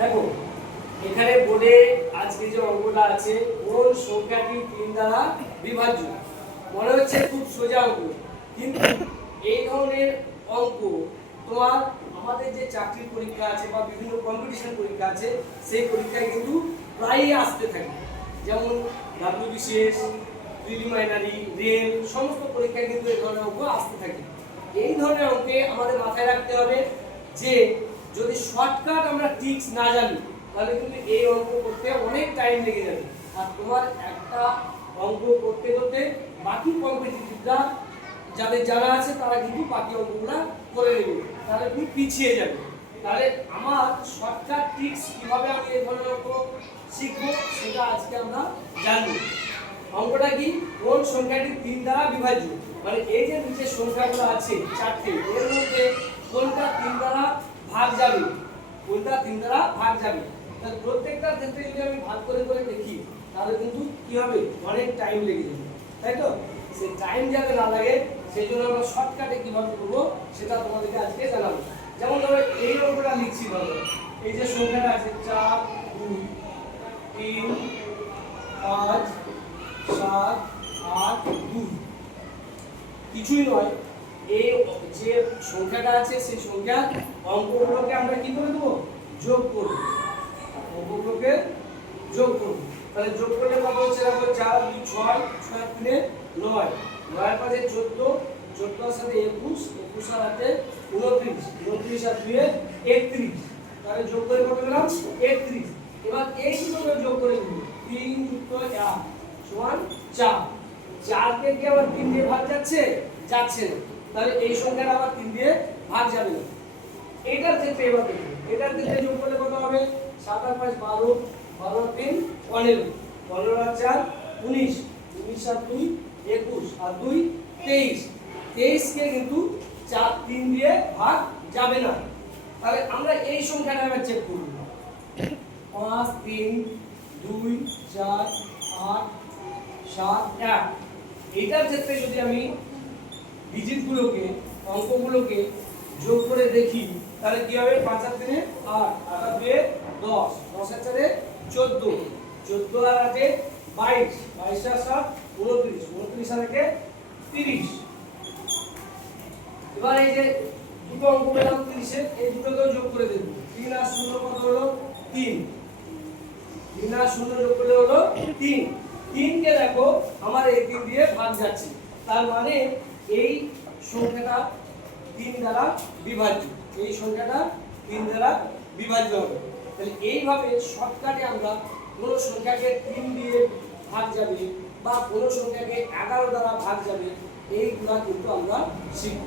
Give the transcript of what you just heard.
দেখো এখানে বোর্ডে আজকে যে অঙ্কটা আছে কোন সংখ্যাটি 3 দ্বারা বিভাজ্য। মনে হচ্ছে খুব সোজা অঙ্ক, কিন্তু এই ধরনের অঙ্ক তোমার আমাদের যে চাকরির পরীক্ষা আছে বা বিভিন্ন কম্পিটিশন পরীক্ষা আছে সেই পরীক্ষায় কিন্তু প্রায়ই আসতে থাকে। যেমন ডাব্লিউবিসিএস, প্রিলিমিনারি, রেল সমস্ত পরীক্ষায় কিন্তু এই ধরনের অঙ্ক আসতে থাকে। এই ধরনের অঙ্কে আমাদের মাথায় রাখতে হবে যে যদি শর্টকাট আমরা ট্রিক্স না জানি তাহলে কিন্তু এই অঙ্ক করতে অনেক টাইম লেগে যাবে। আর তোমার একটা অঙ্ক করতে করতে বাকি কম্পিটিটিভরা যাদের জানা আছে তারা কিন্তু বাকি অঙ্কগুলো করে নেবে, তাহলে তুমি পিছিয়ে যাবে। তাহলে আমার শর্টকাট ট্রিক্স কিভাবে আমি এই ধরনের অঙ্ক শিখবো সেটা আজকে আমরা জানবো। অঙ্কটা কি, কোন সংখ্যাটি 3 দ্বারা বিভাজ্য, মানে এই যে নিচে সংখ্যাগুলো আছে চারটে, এর মধ্যে কোনটা 3 দ্বারা ভাগ যাবে, কোনটা 3 দ্বারা ভাগ যাবে। তাহলে প্রত্যেকটা ক্ষেত্রে যদি আমি ভাগ করে করে দেখি তাহলে কিন্তু কি হবে, অনেক টাইম লেগে যাবে, তাই তো? সেই টাইম যাতে না লাগে সেই জন্য আমরা শর্টকাটে কিভাবে করবো সেটা তোমাদেরকে আজকে জানাবো। যেমন ধরো এই অঙ্কটা লিখছি, ধরো এই যে সংখ্যাটা আছে 4 2 3 5 7 8 2, কিছুই নয়, এই যে সংখ্যাটা আছে সেই সংখ্যার অঙ্কগুলোকে আমরা কি করে দেবো, যোগ করব। অঙ্কগুলোকে যোগ করব, তাহলে যোগ করলে কত হচ্ছে, দেখো 4 2 6 6 3 9 9 5 14 14 সাথে 21 21 আর 8 29 29 আর 2 31, তাহলে যোগ করে কত পেলাম 31। এবার এই দুটোকে যোগ করে দিব, 3 যুক্ত 1 সমান 4। 4 কে কি আবার 3 দিয়ে ভাগ যাচ্ছে, যাচ্ছে না, তাহলে এই সংখ্যাটা আবার 3 দিয়ে ভাগ যাবে না। এটার ক্ষেত্রে এবার দেখুন, এটার ক্ষেত্রে যোগ করলে কত হবে, 7 আর 5 12 12 আর 3 15 15 আর 4 19 19 আর 2 21 আর 2 23 23 কে কিন্তু 4 3 দিয়ে ভাগ যাবে না। তাহলে আমরা এই সংখ্যাটা এবার চেক করব, 5 3 2 4 8 7 1। এইটার ক্ষেত্রে যদি আমি ডিজিটগুলোকে অঙ্কগুলোকে যোগ করে দেখি তাহলে কি হবে, 5 আর 3 8 8 আর 2 10 10 আর 4 14 14 আর 8 22 22 আর 7 29 29 আর 1 30। এবার এই যে দুটো অঙ্ক পেলাম 30 এর, এই দুটোকেও যোগ করে দেব, 3 আর 0 কত হলো 3, 3 আর 0 যোগ করলে হলো 3। 3 কে দেখো আমার এই 3 দিয়ে ভাগ যাচ্ছে, তার মানে এই সংখ্যাটা 3 দ্বারা বিভাজ্য, এই সংখ্যাটা 3 দ্বারা বিভাজ্য হবে। তাহলে এইভাবে শর্টকাটে আমরা কোন সংখ্যাকে 3 দিয়ে ভাগ যাবে বা কোন সংখ্যাকে 11 দ্বারা ভাগ যাবে এইগুলা কিন্তু আমরা শিখব।